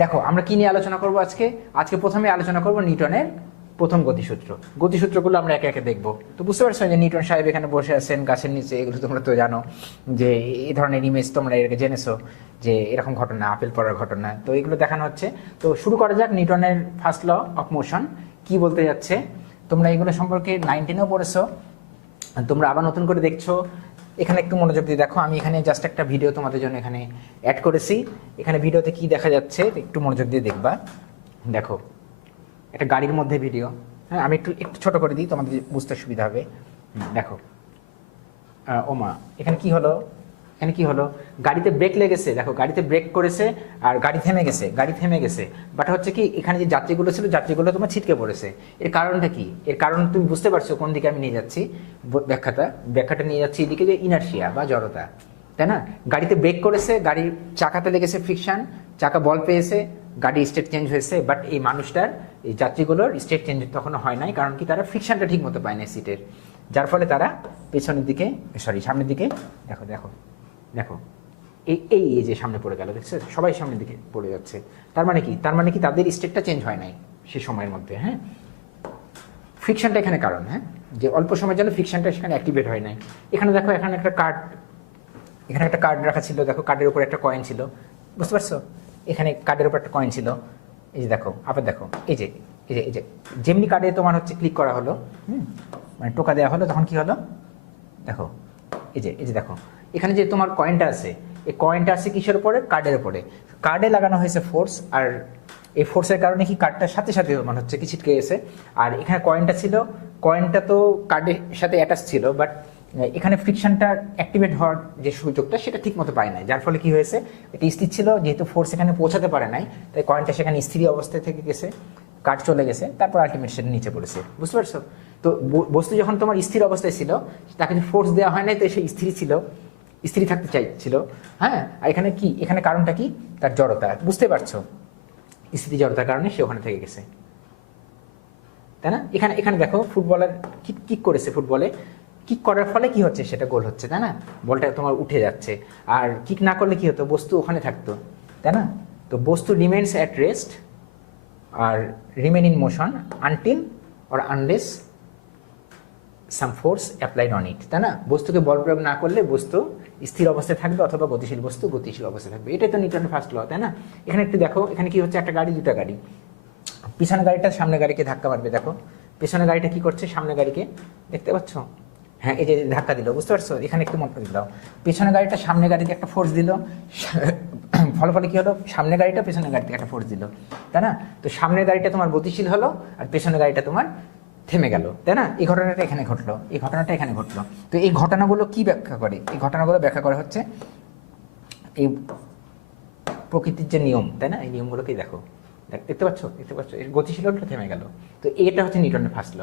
দেখো আমরা কি নিয়ে আলোচনা করব আজকে। আজকে প্রথমে আলোচনা করব নিউটনের প্রথম গতিসূত্র। গতিসূত্রগুলো আমরা একে একে দেখব। তো বুঝতে পারছো যে নিউটন সাহেব এখানে বসে আছেন গাছের নিচে, এগুলো তোমরা তো জানো যে এই ধরনের ইমেজ তোমরা এর আগে জেনেছো যে এরকম ঘটনা, আপেল পড়ার ঘটনা, তো এগুলো দেখানো হচ্ছে। তো শুরু করা যাক নিউটনের ফার্স্ট ল অফ মোশন কি বলতে যাচ্ছে। তোমরা এগুলো সম্পর্কে 19-এও পড়েছো, তোমরা আবার নতুন করে দেখছো। এখানে একটু মনোযোগ দিয়ে দেখো, আমি এখানে জাস্ট একটা ভিডিও তোমাদের জন্য এখানে অ্যাড করেছি। এখানে ভিডিওতে কি দেখা যাচ্ছে একটু মনোযোগ দিয়ে দেখবা। দেখো একটা গাড়ির মধ্যে ভিডিও, হ্যাঁ আমি একটু একটু ছোটো করে দিই তোমাদের বুঝতে সুবিধা হবে। দেখো ওমা এখানে কি হলো, এখানে কি হলো, গাড়িতে ব্রেক লেগেছে, দেখো গাড়িতে ব্রেক করেছে আর গাড়ি থেমে গেছে, গাড়ি থেমে গেছে। বাট হচ্ছে কি এখানে যে যাত্রীগুলো ছিল যাত্রীগুলো তোমার ছিটকে পড়েছে। এর কারণটা কি? এর কারণ তুমি বুঝতে পারছো কোন দিকে আমি নিয়ে যাচ্ছি, ব্যাখ্যাটা নিয়ে যাচ্ছি এদিকে, যে ইনার্শিয়া বা জড়তা, তাই না? গাড়িতে ব্রেক করেছে, গাড়ির চাকাতে লেগেছে ফ্রিকশন, চাকা বল পেয়েছে, গাড়ি স্টেট চেঞ্জ হয়েছে। বাট এই মানুষটার, এই যাত্রীগুলোর স্টেট চেঞ্জ তখনও হয় নাই, কারণ কি তারা ফ্রিকশনটা ঠিক মতো পায় না সিটের, যার ফলে তারা পেছনের দিকে সামনের দিকে, দেখো দেখো দেখো এই এই যে সামনে পড়ে গেল, দেখছো সবাই সামনের দিকে পড়ে যাচ্ছে। তার মানে কি? তার মানে কি তাদের স্টেটটা চেঞ্জ হয় নাই সে সময়ের মধ্যে। হ্যাঁ, ফ্রিকশনটা এখানে কারণ, হ্যাঁ, যে অল্প সময়ের জন্য ফ্রিকশনটা সেখানে অ্যাক্টিভেট হয় নাই। এখানে দেখো এখানে একটা কার্ড, এখানে একটা কার্ড রাখা ছিল, দেখো কার্ডের উপর একটা কয়েন ছিল, বুঝতে পারছো? এখানে কার্ডের উপর একটা কয়েন ছিল, এই যে দেখো, আবার দেখো এই যে এই যে এই যে যেমনি কার্ডে তোমার হচ্ছে ক্লিক করা হলো, মানে টোকা দেওয়া হলো, তখন কি হলো দেখো, এই যে দেখো এখানে যে তোমার কয়েনটা আছে, এই কয়েনটা আছে কিসের উপরে? কার্ডের উপরে। কার্ডে লাগানো হয়েছে ফোর্স, আর এই ফোর্সের কারণে কি কার্ডটার সাথে সাথে মানে হচ্ছে কি ছিটকে গেছে। আর এখানে কয়েনটা ছিল, কয়েনটা তো কার্ডের সাথে অ্যাটাচ ছিল, বাট এখানে ফ্রিকশনটা অ্যাক্টিভেট হওয়ার যে সুযোগটা সেটা ঠিক মতো পায় নাই, যার ফলে কি হয়েছে, এটা স্থির ছিল, যেহেতু ফোর্স এখানে পৌঁছাতে পারে নাই, তাই কয়েনটা সেখানে স্থির অবস্থায় থেকে গেছে, কার্ড চলে গেছে, তারপর আলটিমেট সেটা নিচে পড়েছে, বুঝতে পারছো? তো বস্তু যখন তোমার স্থির অবস্থায় ছিল, তাকে যে ফোর্স দেওয়া হয় নাই, তো সে স্থির ছিল, স্থির থাকতে চাইছিল। হ্যাঁ, আর এখানে কি, এখানে কারণটা কি? তার জড়তা, বুঝতে পারছো? স্থিতি জড়তার কারণে সে ওখানে থেকে গেছে, তাই না? এখানে এখানে দেখো ফুটবলার কিক করেছে, ফুটবলে কিক করার ফলে কি হচ্ছে, সেটা গোল হচ্ছে, তাই না? বলটা তোমার উঠে যাচ্ছে। আর কিক না করলে কি হতো, বস্তু ওখানে থাকতো, তাই না? তো বস্তু রিমেন্স অ্যাট রেস্ট আর remain in motion until or unless some force applied on it, তাই না? বস্তুকে বল প্রয়োগ না করলে বস্তু স্থির অবস্থায় থাকবে, অথবা গতিশীল বস্তু গতিশীল অবস্থায় থাকবে। এটাই তো নিউটনের ফার্স্ট ল, তাই না? এখানে একটু দেখো, এখানে কি হচ্ছে, একটা গাড়ি, দুটা গাড়ি, পিছনে গাড়িটা সামনে গাড়িকে ধাক্কা মারবে, দেখো পেছনে গাড়িটা কি করছে, সামনে গাড়িকে, দেখতে পাচ্ছ? হ্যাঁ, এই যে ধাক্কা দিল, বুঝতে পারছো? এখানে একটু মনে করে দাও, পেছনে গাড়িটা সামনে গাড়িতে একটা ফোর্স দিল, ফলে ফলে কি হলো, সামনে গাড়িটা পেছনের গাড়িতে একটা ফোর্স দিল, তাই না? তো সামনের গাড়িটা তোমার গতিশীল হলো, আর পেছনের গাড়িটা তোমার থেমে গেল, তাই না? এই ঘটনাটা এখানে ঘটলো, এই ঘটনাটা এখানে ঘটলো। তো এই ঘটনাগুলো কি ব্যাখ্যা করে? এই ঘটনাগুলো ব্যাখ্যা করা হচ্ছে এই প্রকৃতির যে নিয়ম, তাই না? এই নিয়মগুলোকেই দেখো, দেখতে পাচ্ছ, দেখতে পাচ্ছ, এর গতিশীলতা থেমে গেল। তো এটা হচ্ছে নিউটনের ফার্স্ট ল।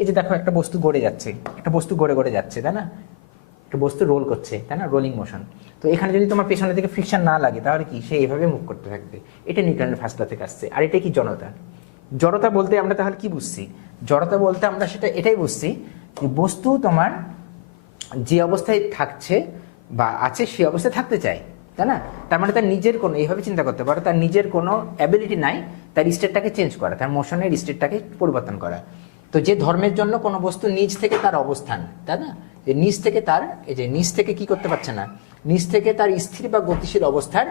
এই যে দেখো একটা বস্তু গড়ে যাচ্ছে, একটা বস্তু গড়ে গড়ে যাচ্ছে, তাই না? একটা বস্তু রোল করছে, তাই না? Rolling motion. তো এখানে যদি তোমার পেছনের দিকে ফ্রিকশন না লাগে, তাহলে কি সে এইভাবে মুভ করতে থাকবে। এটা নিউটনের ফার্স্ট ল থেকে আসছে। আর এটা কি জড়তা? জড়তা বলতে আমরা তাহলে কি বুঝছি? জড়তা বলতে আমরা সেটা এটাই বুঝছি যে বস্তু তোমার যে অবস্থায় থাকছে বা আছে সে অবস্থায় থাকতে চায়, তাই না? তার মানে তার নিজের কোনো, এইভাবে চিন্তা করতে পারো, তার নিজের কোনো অ্যাবিলিটি নাই তার স্টেটটাকে চেঞ্জ করা, তার মোশনের স্টেটটাকে পরিবর্তন করা। তো যে ধর্মের জন্য কোনো বস্তু নিজ থেকে তার অবস্থান, তাই না, যে নিজ থেকে তার, এই যে নিজ থেকে কি করতে পারছে না, নিজ থেকে তার স্থির বা গতিশীল অবস্থার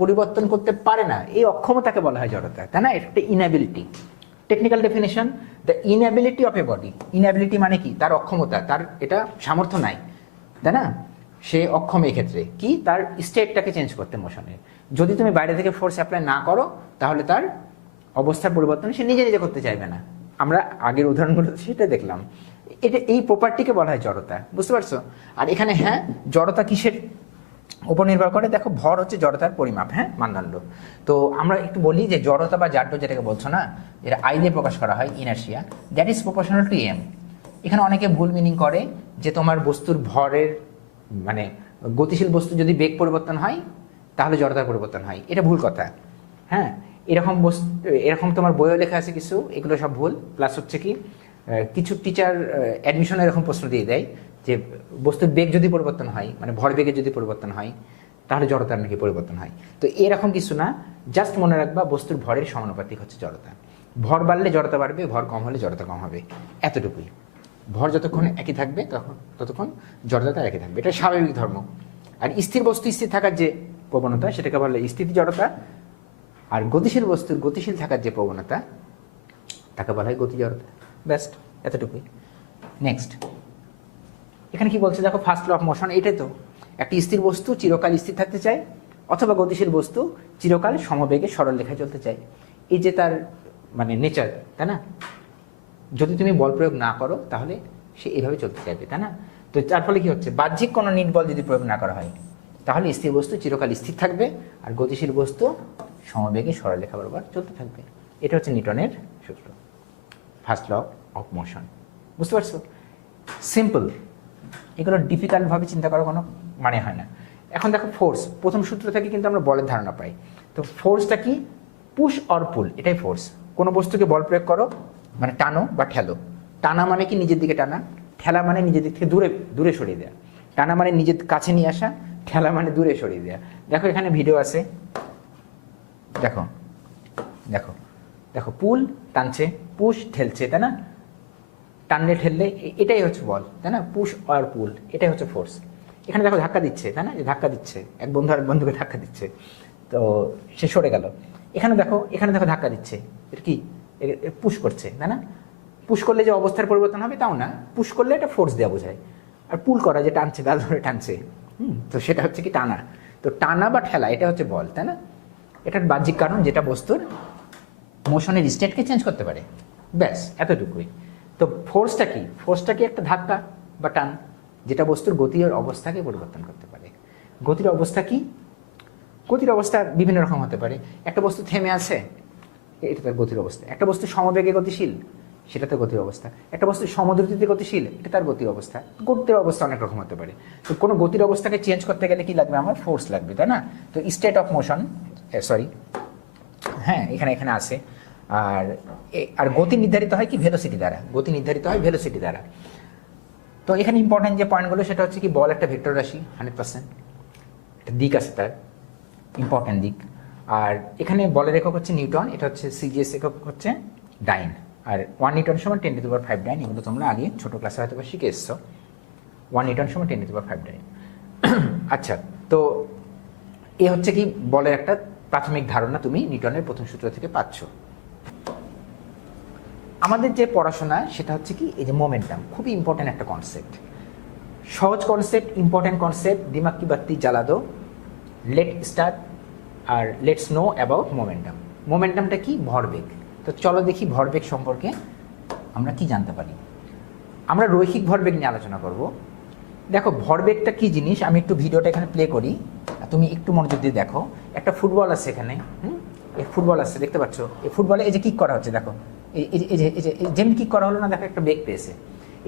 পরিবর্তন করতে পারে না, এই অক্ষমতাকে বলা হয় জড়তা, তাই না? এটা একটা ইনঅ্যাবিলিটি। Technical definition, the ইনঅ্যাবিলিটি of A body. ইনঅ্যাবিলিটি মানে কি? তার অক্ষমতা, তার এটা সামর্থ্য নাই, তাই না? সে অক্ষম এই ক্ষেত্রে কি, তার স্টেটটাকে চেঞ্জ করতে মোশনের। যদি তুমি বাইরে থেকে ফোর্স অ্যাপ্লাই না করো, তাহলে তার অবস্থার পরিবর্তন সে নিজে নিজে করতে চাইবে না। আমরা আগের উদাহরণগুলো সেটা দেখলাম। এটা, এই প্রপার্টিকে বলা হয় জড়তা, বুঝতে পারছো? আর এখানে হ্যাঁ, জড়তা কিসের উপর নির্ভর করে? দেখো ভর হচ্ছে জড়তার পরিমাপ, হ্যাঁ, মানদণ্ড। তো আমরা একটু বলি যে জড়তা বা জাড্য যেটাকে বলছো না, যেটা আই দিয়ে প্রকাশ করা হয়, inertia, that is proportional to M. এখানে অনেকে ভুল মিনিং করে যে তোমার বস্তুর ভরের, মানে গতিশীল বস্তু যদি বেগ পরিবর্তন হয় তাহলে জড়তার পরিবর্তন হয়, এটা ভুল কথা। হ্যাঁ, এরকম বস্তু, এরকম তোমার বইও লেখা আছে কিছু, এগুলো সব ভুল। প্লাস হচ্ছে কি, কিছু টিচার অ্যাডমিশনে এরকম প্রশ্ন দিয়ে দেয় যে বস্তুর বেগ যদি পরিবর্তন হয়, মানে ভর বেগের যদি পরিবর্তন হয়, তাহলে জড়তার নাকি পরিবর্তন হয়। তো এরকম কিছু না, জাস্ট মনে রাখবা বস্তুর ভরের সমানুপাতিক হচ্ছে জড়তা। ভর বাড়লে জড়তা বাড়বে, ভর কম হলে জড়তা কম হবে, এতটুকুই। ভর যতক্ষণ একই থাকবে ততক্ষণ জড়তা একই থাকবে, এটা স্বাভাবিক ধর্ম। আর স্থির বস্তু স্থির থাকার যে প্রবণতা সেটাকে বলে স্থিতি জড়তা, আর গতিশীল বস্তুর গতিশীল থাকার যে প্রবণতা তাকে বলা হয় গতি জড়তা। বেস্ট, এতটুকুই। নেক্সট, এখানে কি বলছে দেখো, ফার্স্ট ল অফ মোশন। এটাই তো, একটি স্থির বস্তু চিরকাল স্থির থাকতে চায়, অথবা গতিশীল বস্তু চিরকাল সমবেগে সরল রেখায় চলতে চায়। এই যে তার মানে নেচার, তাই না? যদি তুমি বল প্রয়োগ না করো তাহলে সে এইভাবে চলতে চাইবে, তাই না? তো তার ফলে কি হচ্ছে, বাহ্যিক কোনো নিট বল যদি প্রয়োগ না করা হয় তাহলে স্থির বস্তু চিরকাল স্থির থাকবে, আর গতিশীল বস্তু সমবেগে সরলরেখা বরাবর চলতে থাকবে। এটা হচ্ছে নিউটনের সূত্র, ফার্স্ট ল অফ মোশন। বুঝতে পারছো? সিম্পল, এগুলো ডিফিকাল্টভাবে চিন্তা করার কোনো মানে হয় না। এখন দেখো ফোর্স, প্রথম সূত্র থেকে কিন্তু আমরা বলের ধারণা পাই। তো ফোর্সটা কি? পুশ অর পুল, এটাই ফোর্স। কোনো বস্তুকে বল প্রয়োগ করো মানে টানো বা ঠেলো। টানা মানে কি নিজের দিকে টানা, ঠেলা মানে নিজের দিক থেকে দূরে দূরে সরিয়ে দেওয়া। টানা মানে নিজের কাছে নিয়ে আসা, ঠেলা মানে দূরে সরিয়ে দেওয়া। দেখো এখানে ভিডিও আছে, দেখো দেখো দেখো, পুল টানছে, পুশ ঠেলছে, তাই না? টানলে ঠেললে এটাই হচ্ছে বল, তাই না? পুশ আর পুল, এটাই হচ্ছে ফোর্স। এখানে দেখো ধাক্কা দিচ্ছে, তাই না? ধাক্কা দিচ্ছে, এক বন্ধু আরেক বন্ধুকে ধাক্কা দিচ্ছে, তো সে সরে গেল। এখানে দেখো ধাক্কা দিচ্ছে, এটা কি পুশ করছে, তাই না? পুশ করলে যে অবস্থার পরিবর্তন হবে তাও না, পুশ করলে এটা ফোর্স দেওয়া বোঝায়। আর পুল করা, যে টানছে, গাল ধরে টানছে, তো সেটা হচ্ছে কি টানা। তো টানা বা ঠেলা এটা হচ্ছে বল, তাই না? এটার বাহ্যিক কারণ যেটা বস্তুর মোশনের স্টেটকে চেঞ্জ করতে পারে, ব্যাস এতটুকুই। তো ফোর্সটা কি? ফোর্সটা কি একটা ধাক্কা বা টান, যেটা বস্তুর গতির অবস্থাকে পরিবর্তন করতে পারে। গতির অবস্থা কি? গতির অবস্থা বিভিন্ন রকম হতে পারে। একটা বস্তু থেমে আছে, এটা তার গতির অবস্থা। একটা বস্তু সমবেগে গতিশীল, সেটা তার গতির অবস্থা। একটা বস্তু সমদ্রুতিতে গতিশীল, এটা তার গতির অবস্থা। গতির অবস্থা অনেক রকম হতে পারে। তো কোনো গতির অবস্থাকে চেঞ্জ করতে গেলে কি লাগবে? আমার ফোর্স লাগবে, তাই না? তো স্টেট অফ মোশন, সরি, হ্যাঁ এখানে আছে। আর গতি নির্ধারিত হয় কি? ভেলোসিটি দ্বারা। গতি নির্ধারিত হয় ভেলোসিটি দ্বারা। তো এখানে ইম্পর্টেন্ট যে পয়েন্টগুলো সেটা হচ্ছে কি, বল একটা ভেক্টর রাশি 100%, একটা দিক আছে তার, ইম্পর্টেন্ট দিক। আর এখানে বলের একক হচ্ছে নিউটন, এটা হচ্ছে সিজিএস একক হচ্ছে ডাইন। আর 1 নিউটন সমান 10⁵ ডাইন, এগুলো তোমরা আগে ছোটো ক্লাসে হয়তো শিখে এসছো। 1 নিউটন সমান 10⁵ ডাইন। আচ্ছা, তো এ হচ্ছে কি বলের একটা প্রাথমিক ধারণা তুমি নিউটনের প্রথম সূত্র থেকে পাচ্ছ। আমাদের যে পড়াশোনা সেটা হচ্ছে কি, এই যে মোমেন্টাম, খুবই ইম্পর্টেন্ট একটা কনসেপ্ট, সহজ কনসেপ্ট, ইম্পর্টেন্ট কনসেপ্ট। দিমাগ কি বাত্তি জ্বালা দো, লেট স্টার্ট আর লেটস নো অ্যাবাউট মোমেন্টাম। মোমেন্টামটা কি? ভরবেগ। তো চলো দেখি ভরবেগ সম্পর্কে আমরা কি জানতে পারি। আমরা রৈখিক ভরবেগ নিয়ে আলোচনা করব। দেখো ভরবেগটা কি জিনিস, আমি একটু ভিডিওটা এখানে প্লে করি, তুমি একটু মনোযোগ দিয়ে দেখো। একটা ফুটবল আছে এখানে, এই ফুটবল আছে দেখতে পাচ্ছ, এই ফুটবলে এই যে কিক করা হচ্ছে, দেখো যেমনি কিক করা হলো না, দেখো একটা বেগ পেয়েছে।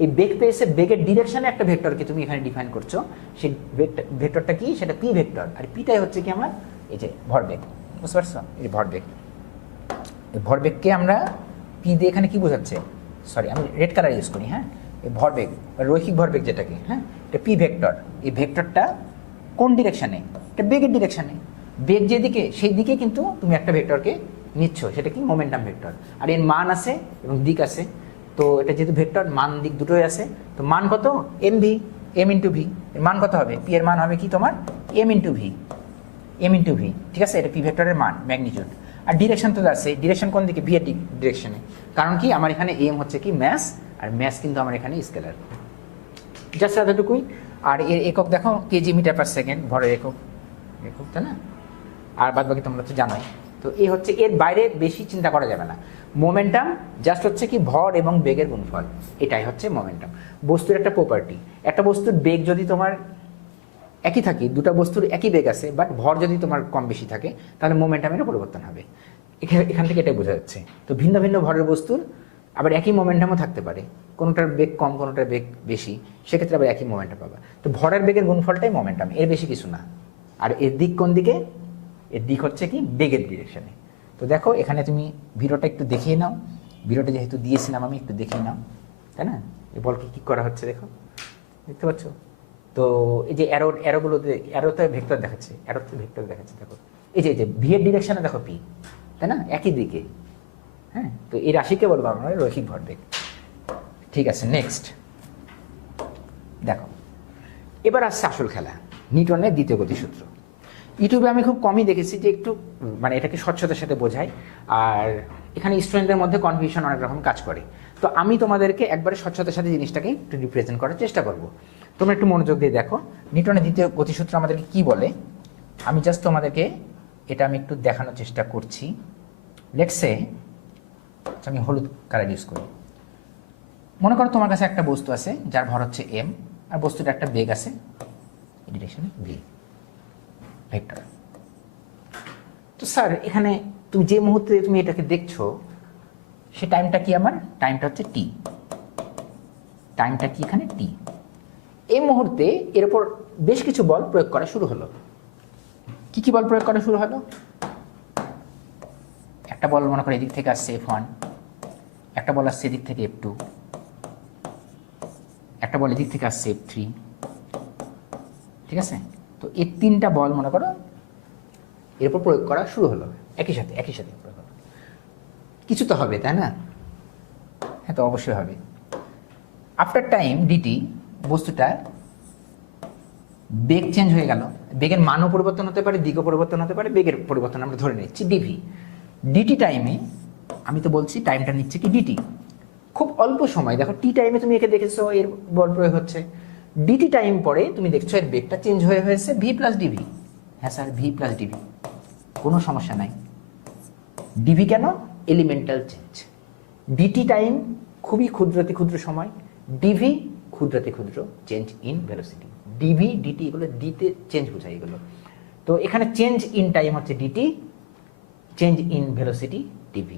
এই বেগ পেয়েছে, বেগের ডিরেকশনে একটা ভেক্টরকে তুমি এখানে ডিফাইন করছো। সেই ভেক্টরটা কি? সেটা পি ভেক্টর। আর পিটাই হচ্ছে কি আমার এই যে ভরবেগ, বুঝতে পারছো? এই যে ভরবেগ, এই ভরবেগকে আমরা পি দিয়ে এখানে কি বোঝাচ্ছে, সরি আমি রেড কালার ইউজ করি, হ্যাঁ। এই ভরবেগ, রৈখিক ভরবেগ যেটাকে, হ্যাঁ, এটা পি ভেক্টর। এই ভেক্টরটা কোন ডিরেকশানে? এটা বেগের ডিরেকশানে। বেগ যেদিকে সেই দিকে কিন্তু তুমি একটা ভেক্টরকে নিচ্ছ, সেটা কি? Momentum vector. আর এর মান আছে এবং দিক আছে। তো এটা যেহেতু ভেক্টর, মান দিক দুটোই আছে। তো মান কত? M V, M into V. এর মান কত হবে? পি এর মান হবে কি তোমার? M into V, M into V, ঠিক আছে? এটা পি ভেক্টরের মান, ম্যাগনিটিউড। আর ডিরেকশন তো আছে, ডিরেকশন কোন দিকে? ভি এর ডিরেকশনে। কারণ কি, আমার এখানে এম হচ্ছে কি ম্যাস, আর ম্যাস কিন্তু আমার এখানে স্কেলার। জাস্ট এতটুকুই। আর এর একক দেখো কেজি মিটার পার সেকেন্ড, ভরের একক, তাই না? আর বাদ বাকি তোমরা তো জানোই। তো এই হচ্ছে, এর বাইরে বেশি চিন্তা করা যাবে না। মোমেন্টাম জাস্ট হচ্ছে কি ভর এবং বেগের গুণফল, এটাই হচ্ছে মোমেন্টাম। বস্তুর একটা প্রপার্টি, একটা বস্তুর বেগ যদি তোমার একই থাকে, দুটো বস্তুর একই বেগ আছে, বাট ভর যদি তোমার কম বেশি থাকে, তাহলে মোমেন্টামেরও পরিবর্তন হবে। এখান থেকে এটাই বোঝা যাচ্ছে। তো ভিন্ন ভিন্ন ভরের বস্তুর আবার একই মোমেন্টামও থাকতে পারে, কোনোটার বেগ কম কোনোটার বেগ বেশি, সেক্ষেত্রে আবার একই মোমেন্টাম পাবা। তো ভরের বেগের গুণফলটাই মোমেন্টাম, এর বেশি কিছু না। আর এর দিক কোন দিকে? এর দিক হচ্ছে কি বেগের ডিরেকশনে। তো দেখো এখানে তুমি ভিডিওটা একটু দেখিয়ে নাও, ভিডিওটা যেহেতু দিয়েছিলাম আমি, একটু দেখিয়ে নাও, তাই না? এই বলকে কি করা হচ্ছে দেখো, দেখতে পাচ্ছ? তো তো এই যে অ্যারোগুলোতে অ্যারোতে ভেক্টর দেখাচ্ছে, দেখো এই যে ভি এর ডিরেকশনে দেখো পি, তাই না, একই দিকে। হ্যাঁ, তো এই রাশিকে বলবো আমরা রৈখিক ভরবেগ। ঠিক আছে, নেক্সট দেখো, এবার আসছে আসল খেলা, নিউটনের দ্বিতীয় গতিসূত্র। ইউটিউবে আমি খুব কমই দেখেছি যে একটু মানে এটাকে স্বচ্ছতার সাথে বোঝায়, আর এখানে স্টুডেন্টদের মধ্যে কনফিউশন অনেক রকম কাজ করে। তো আমি তোমাদেরকে একবারে স্বচ্ছতার সাথে জিনিসটাকে একটু রিপ্রেজেন্ট করার চেষ্টা করব। তোমরা একটু মনোযোগ দিয়ে দেখো নিউটনের দ্বিতীয় গতিসূত্র আমাদেরকে কি বলে। আমি জাস্ট তোমাদেরকে এটা আমি একটু দেখানোর চেষ্টা করছি। লেটসে আমি হলুদ কালার ইউজ করি। মনে করো তোমার কাছে একটা বস্তু আছে যার ভর হচ্ছে এম, আর বস্তুটা একটা বেগ আছে এই ডিরেকশনে ভি ভেক্টর। তো স্যার এখানে তুমি যে মুহূর্তে তুমি এটাকে দেখছো সে টাইমটা কি, আমার টাইমটা হচ্ছে টি। টাইমটা কি এখানে টি। এই মুহূর্তে এর উপর বেশ কিছু বল প্রয়োগ করা শুরু হলো। কি কি বল প্রয়োগ করা শুরু হলো? একটা বল মনে করো এদিক থেকে আসছে F1, একটা বল আসছে এদিক থেকে F2, একটা বল এদিক থেকে আসছে F3। ঠিক আছে, তো এই তিনটা বল মনে করো এর উপর প্রয়োগ করা শুরু হলো একই সাথে প্রয়োগ হলো। কিছু তো হবে, তাই না? হ্যাঁ, তো অবশ্যই হবে। আফটার টাইম ডিটি বস্তুটা বেগ চেঞ্জ হয়ে গেল। বেগের মানও পরিবর্তন হতে পারে, দিকও পরিবর্তন হতে পারে, বেগের পরিবর্তন আমরা ধরে নিচ্ছি ডিভি। ডিটি টাইমে আমি তো বলছি টাইমটা নিচ্ছে কি ডিটি। খুব অল্প সময়, দেখো টি টাইমে তুমি একে দেখেছো এর বল প্রয়োগ হচ্ছে, ডিটি টাইম পরে তুমি দেখছো এর বেগটা চেঞ্জ হয়েছে ভি প্লাস ডিভি। হ্যাঁ স্যার, ভি প্লাস ডিভি, কোনো সমস্যা নাই। ডিভি কেন? Elemental change. ডিটি টাইম খুবই ক্ষুদ্রাতি ক্ষুদ্র সময়, ডিভি ক্ষুদ্রাতি ক্ষুদ্র change in velocity. D V D T এগুলো ডিতে চেঞ্জ বোঝায় এগুলো। তো এখানে চেঞ্জ ইন টাইম হচ্ছে D T, change in velocity D V.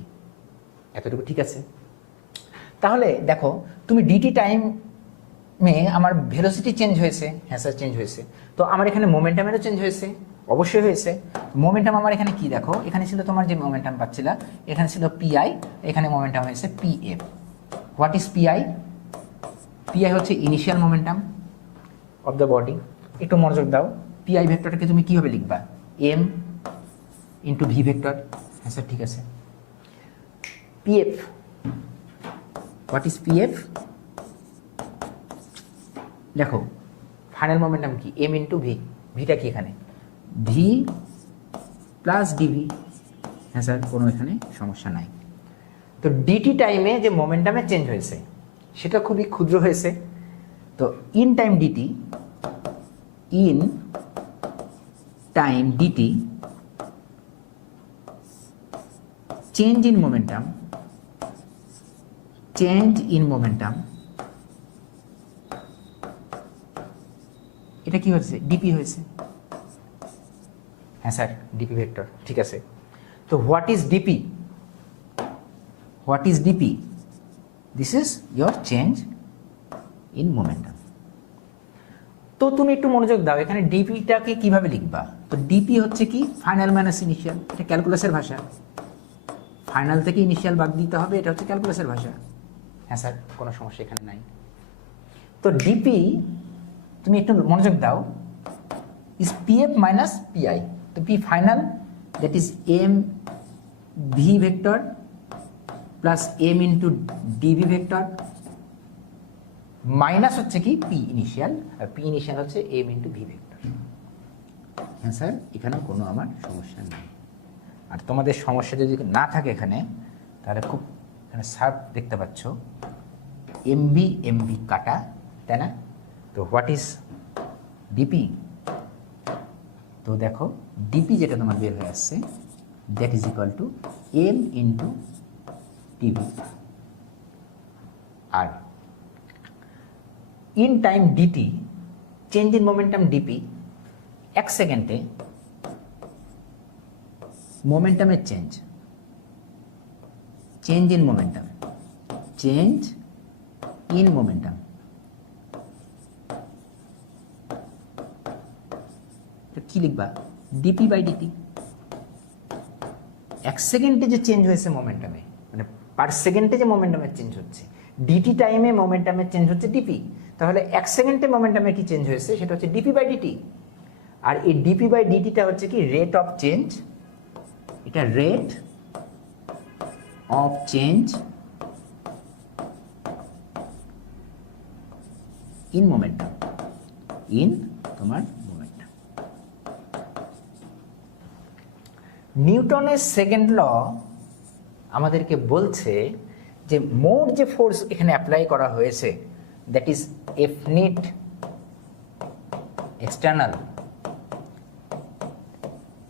এতটুকু ঠিক আছে? তাহলে দেখো তুমি ডিটি টাইমে আমার ভেলোসিটি চেঞ্জ হয়েছে। হ্যাঁ স্যার, চেঞ্জ হয়েছে। তো আমার এখানে মোমেন্টামেরও চেঞ্জ হয়েছে, অবশ্যই হয়েছে। মোমেন্টাম আমার এখানে কি দেখো, এখানে ছিল তোমার যে মোমেন্টাম পাচ্ছিলা, এখানে ছিল পিআই, এখানে মোমেন্টাম হয়েছে PF. What is PI? PI হচ্ছে initial momentum of the body. একটু মনোযোগ দাও, পিআই ভেক্টরটাকে তুমি কীভাবে লিখবা? M into V vector. হ্যাঁ স্যার, ঠিক আছে। PF, what is PF? দেখো ফাইনাল মোমেন্টাম কি? M into V. ভিটা কি এখানে? V plus DV. হ্যাঁ স্যার, কোনো এখানে সমস্যা নাই। তো ডিটি টাইমে যে মোমেন্টামে চেঞ্জ হয়েছে সেটা খুবই ক্ষুদ্র হয়েছে। তো in time D T, in time DT change in momentum, change in momentum, এটা কি হয়েছে? ডিপি হয়েছে। হ্যাঁ স্যার, ডিপি ভেক্টর, ঠিক আছে। তো what is DP? What is DP? This is your change in momentum. তো তুমি একটু মনোযোগ দাও, এখানে ডিপিটাকে কিভাবে লিখবা? তো ডিপি হচ্ছে কি? Final minus initial. এটা ক্যালকুলাসের ভাষা। ফাইনাল থেকে ইনিশিয়াল বাদ দিতে হবে, এটা হচ্ছে ক্যালকুলাসের ভাষা। হ্যাঁ স্যার, কোনো সমস্যা এখানে নাই। তো ডিপি তুমি একটু মনোযোগ দাও, ইজ পিএফ মাইনাস পিআই। তো P final, that is M V vector plus M into D V vector, minus হচ্ছে কি পি ইনিশিয়াল, আর পি ইনিশিয়াল হচ্ছে এম ইন্টু ভি ভেক্টর। হ্যাঁ স্যার, এখানে কোনো আমার সমস্যা নেই। আর তোমাদের সমস্যা যদি না থাকে এখানে, তাহলে খুব এখানে সার্ভ দেখতে পাচ্ছ, এমবি এমবি কাটা, তাই না? তো হোয়াট ইজ ডিপি? তো দেখো ডিপি যেটা তোমার বের হয়ে আসছে, that is equal to M into TV. আর in time DT, change in momentum DP, এক সেকেন্ডে মোমেন্টামের change, change in momentum, change in momentum, কি লিখবা? DP by DT. এক সেকেন্ডে যে চেঞ্জ হয়েছে মোমেন্টামে, মানে পার সেকেন্ডে যে মোমেন্টামের চেঞ্জ হচ্ছে, ডিটি টাইমে মোমেন্টামের চেঞ্জ হচ্ছে ডিপি। তাহলে 1 সেকেন্ডে মোমেন্টামের কি চেঞ্জ হয়েছে, সেটা হচ্ছে ডিপি বাই ডিটি। আর এই ডিপি বাই ডিটিটা হচ্ছে কি রেট অফ চেঞ্জ, এটা rate of change in momentum, in তোমার মোমেন্টাম। নিউটনের সেকেন্ড ল আমাদেরকে বলছে যে মোট যে ফোর্স এখানে অ্যাপ্লাই করা হয়েছে, that is F net external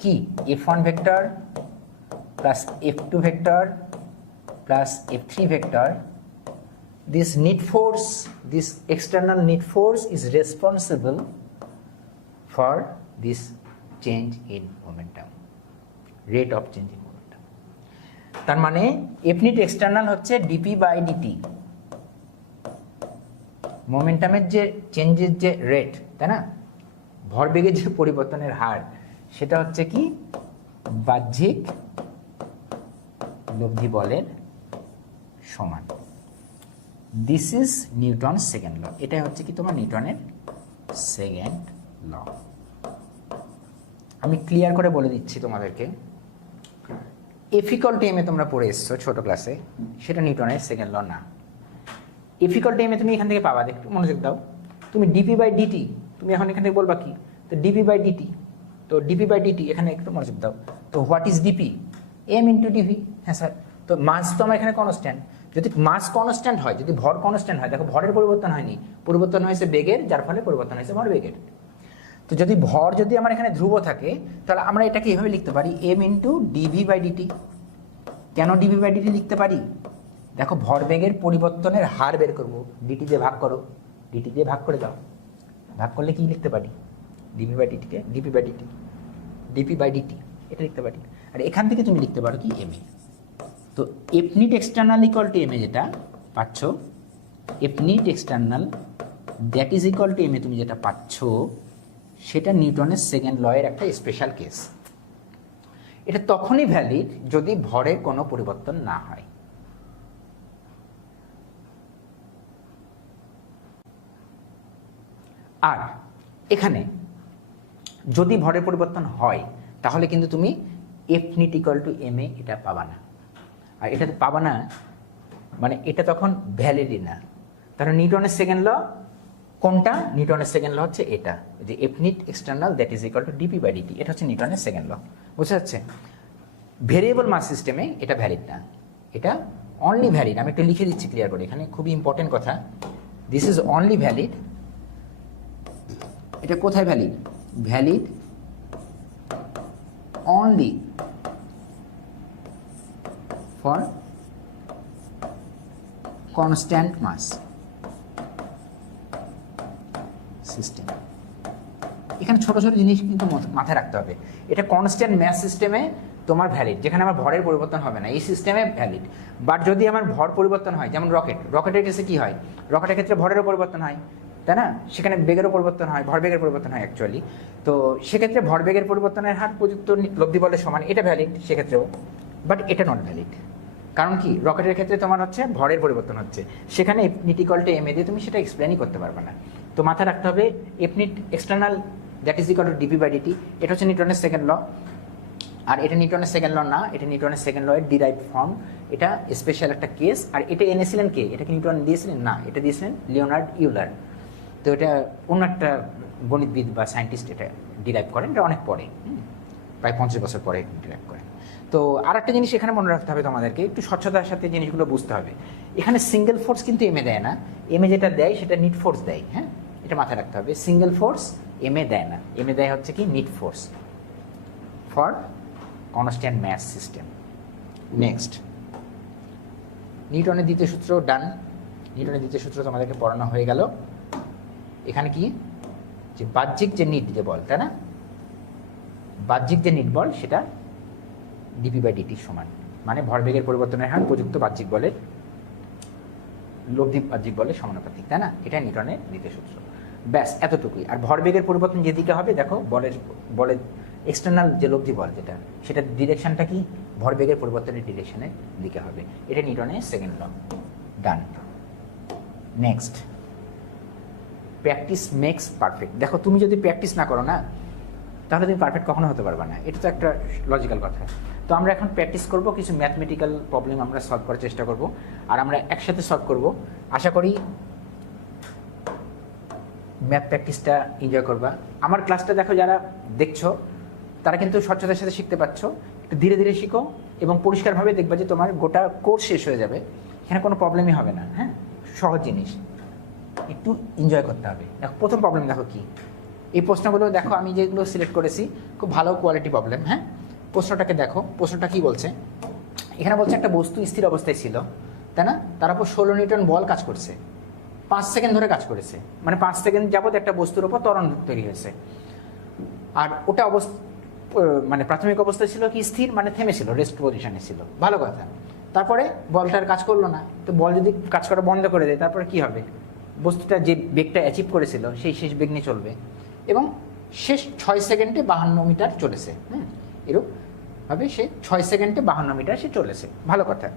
কি F1 vector plus F2 vector plus F3 vector, this net force, this external net force is responsible for this change in momentum, rate of change in momentum. তার মানে F net external হচ্ছে dp by dt, মোমেন্টামের যে চেঞ্জের যে rate, তাই না, ভরবেগের যে পরিবর্তনের হার, সেটা হচ্ছে কি বাহ্যিক লব্ধি বলের সমান। This is Newton second law, এটাই হচ্ছে কি তোমার নিউটনের সেকেন্ড ল। আমি ক্লিয়ার করে বলে দিচ্ছি তোমাদেরকে, এফ ইকুয়াল টু এম এ তোমরা পড়ে এসছো ছোট ক্লাসে, সেটা নিউটনের সেকেন্ড ল না। F equal to M A তুমি এখান থেকে পাবা, একটু মনোযোগ দাও। তুমি ডিপি বাই ডিটি, তুমি এখন এখান থেকে বলবা কি, তো ডিপি বাই ডিটি, তো ডিপি বাই ডিটি এখানে একটু মনোযোগ দাও। তো what is D P, M into D V. হ্যাঁ স্যার, তো মাস তো আমার এখানে কনস্ট্যান্ট, যদি মাস কনস্ট্যান্ট হয়, যদি ভর কনস্ট্যান্ট হয়, দেখো ভরের পরিবর্তন হয়নি, পরিবর্তন হয়েছে বেগের, যার ফলে পরিবর্তন হয়েছে ভর বেগের। তো যদি ভর যদি আমার এখানে ধ্রুব থাকে, তাহলে আমরা এটাকে এভাবে লিখতে পারি M into D V by D T. কেন ডিভি বাই ডিটি লিখতে পারি, দেখো ভর বেগের পরিবর্তনের হার বের করবো, ডিটি দিয়ে ভাগ করো, ডিটি দিয়ে ভাগ করে দাও, ভাগ করলে কি লিখতে পারি, ডিভি বাই ডিটিকে DP by DT, DP by DT এটা লিখতে পারি। আর এখান থেকে তুমি লিখতে পারো কি এম এ। তো F net external equal to M A যেটা পাচ্ছ, F net external that is equal to M A তুমি যেটা পাচ্ছ, সেটা নিউটনের সেকেন্ড ল এর একটা স্পেশাল কেস। এটা তখনই ভ্যালিড যদি ভরের কোনো পরিবর্তন না হয়। আর এখানে যদি ভরের পরিবর্তন হয়, তাহলে কিন্তু তুমি F net equal to M A এটা পাবা না। আর এটা পাবা না মানে এটা তখন ভ্যালিডই না। তাহলে নিউটনের সেকেন্ড ল কোনটা, নিউটনের সেকেন্ড ল হচ্ছে এটা, যে F net external that is equal to DP by DT, এটা হচ্ছে নিউটনের সেকেন্ড ল। বুঝতে যাচ্ছে? ভেরিয়েবল মাস সিস্টেমে এটা ভ্যালিড না, এটা অনলি ভ্যালিড। আমি একটু লিখে দিচ্ছি ক্লিয়ার করে, এখানে খুবই ইম্পর্টেন্ট কথা, দিস ইজ অনলি ভ্যালিড। এটা কোথায় valid, valid only for constant mass system. এখানে ছোট ছোট জিনিস কিন্তু মাথায় রাখতে হবে। এটা কনস্ট্যান্ট ম্যাস সিস্টেমে তোমার ভ্যালিড, যেখানে আমার ভরের পরিবর্তন হবে না, এই সিস্টেমে ভ্যালিড। বাট যদি আমার ভর পরিবর্তন হয়, যেমন রকেটের কেসে কি হয়, রকেটের ক্ষেত্রে ভরেরও পরিবর্তন হয়, তাই না, সেখানে বেগেরও পরিবর্তন হয়, ভরবেগের পরিবর্তন হয় অ্যাকচুয়ালি। তো সেক্ষেত্রে ভরবেগের পরিবর্তনের হার প্রযুক্ত লব্ধি বলের সমান, এটা ভ্যালিড সেক্ষেত্রেও। বাট এটা নট ভ্যালিড, কারণ কি রকেটের ক্ষেত্রে তোমার হচ্ছে ভরের পরিবর্তন হচ্ছে, সেখানে F net equal to M A দিয়ে তুমি সেটা এক্সপ্লেনই করতে পারবে না। তো মাথায় রাখতে হবে F net external that is equal to DP by DT, এটা হচ্ছে নিউটনের সেকেন্ড ল। আর এটা নিউটনের সেকেন্ড ল না, এটা নিউটনের সেকেন্ড ল এর ডিরাইভ ফর্ম, এটা স্পেশাল একটা কেস। আর এটা এনেছিলেন কে, এটা কি নিউটন দিয়েছিলেন না, এটা দিয়েছিলেন লিওনার্ড ইউলার। তো এটা অন্য একটা গণিতবিদ বা সায়েন্টিস্ট এটা ডিরাইভ করেন, এটা অনেক পরে, প্রায় 50 বছর পরে ডিরাইভ করেন। তো আর একটা জিনিস এখানে মনে রাখতে হবে তোমাদেরকে, একটু স্বচ্ছতার সাথে জিনিসগুলো বুঝতে হবে। এখানে সিঙ্গেল ফোর্স কিন্তু এমএ দেয় না, এমএ যেটা দেয় সেটা নিট ফোর্স দেয়। হ্যাঁ, এটা মাথায় রাখতে হবে, সিঙ্গেল ফোর্স এমএ দেয় না, এমএ দেয় হচ্ছে কি net force for constant mass system. Next, নিউটনের দ্বিতীয় সূত্র ডান। নিউটনের দ্বিতীয় সূত্র তোমাদেরকে পড়ানো হয়ে গেল। এখানে কি, যে বাহ্যিক যে নিট যে বল, তাই না, বাহ্যিক যে নিট বল সেটা ডিপি বাই ডিটির সমান, মানে ভরবেগের পরিবর্তনের হার প্রযুক্ত বাহ্যিক বলের লব্ধি বাহ্যিক বলের সমানুপাতিক, তাই না, এটা নিউটনের দ্বিতীয় সূত্র। ব্যাস এতটুকুই। আর ভরবেগের পরিবর্তন যেদিকে হবে, দেখো বলের এক্সটার্নাল যে লব্ধি বল যেটা, সেটার ডিরেকশনটা কি ভরবেগের পরিবর্তনের ডিরেকশনের দিকে হবে। এটা নিউটনের second law. Done. Next, practice makes perfect. দেখো তুমি যদি প্র্যাকটিস না করো না, তাহলে তুমি পারফেক্ট কখনো হতে পারবে না, এটা তো একটা লজিক্যাল কথা। তো আমরা এখন প্র্যাকটিস করব, কিছু ম্যাথমেটিক্যাল প্রবলেম আমরা সলভ করার চেষ্টা করব, আর আমরা একসাথে সলভ করব। আশা করি ম্যাথ প্র্যাকটিসটা এনজয় করবা। আমার ক্লাসটা দেখো, যারা দেখছো তারা কিন্তু স্বচ্ছতার সাথে শিখতে পারছো। একটু ধীরে ধীরে শিখো এবং পরিষ্কারভাবে দেখবা যে তোমার গোটা কোর্স শেষ হয়ে যাবে, এখানে কোনো প্রবলেমই হবে না। হ্যাঁ, সহজ জিনিস, একটু এনজয় করতে হবে। দেখো প্রথম প্রবলেম দেখো কি, এই প্রশ্নগুলো দেখো আমি যেগুলো সিলেক্ট করেছি খুব ভালো কোয়ালিটি প্রবলেম। হ্যাঁ, প্রশ্নটাকে দেখো, প্রশ্নটা কি বলছে। এখানে বলছে একটা বস্তু স্থির অবস্থায় ছিল, তাই না, তার উপর 16 নিউটন বল কাজ করছে, 5 সেকেন্ড ধরে কাজ করেছে, মানে 5 সেকেন্ড যাবত একটা বস্তুর উপর ত্বরণ তৈরি হয়েছে। আর ওটা মানে প্রাথমিক অবস্থায় ছিল কি স্থির, মানে থেমেছিল, রেস্ট পজিশনে ছিল, ভালো কথা। তারপরে বলটার কাজ করলো না, তো বল যদি কাজ করা বন্ধ করে দেয় তারপরে কি হবে, বস্তুটা যে বেগটা অ্যাচিভ করেছিল সেই শেষ বেগ নিয়ে চলবে, এবং শেষ 6 সেকেন্ডে 52 মিটার চলেছে। এরকমভাবে সে 6 সেকেন্ডে 52 মিটার সে চলেছে, ভালো কথা।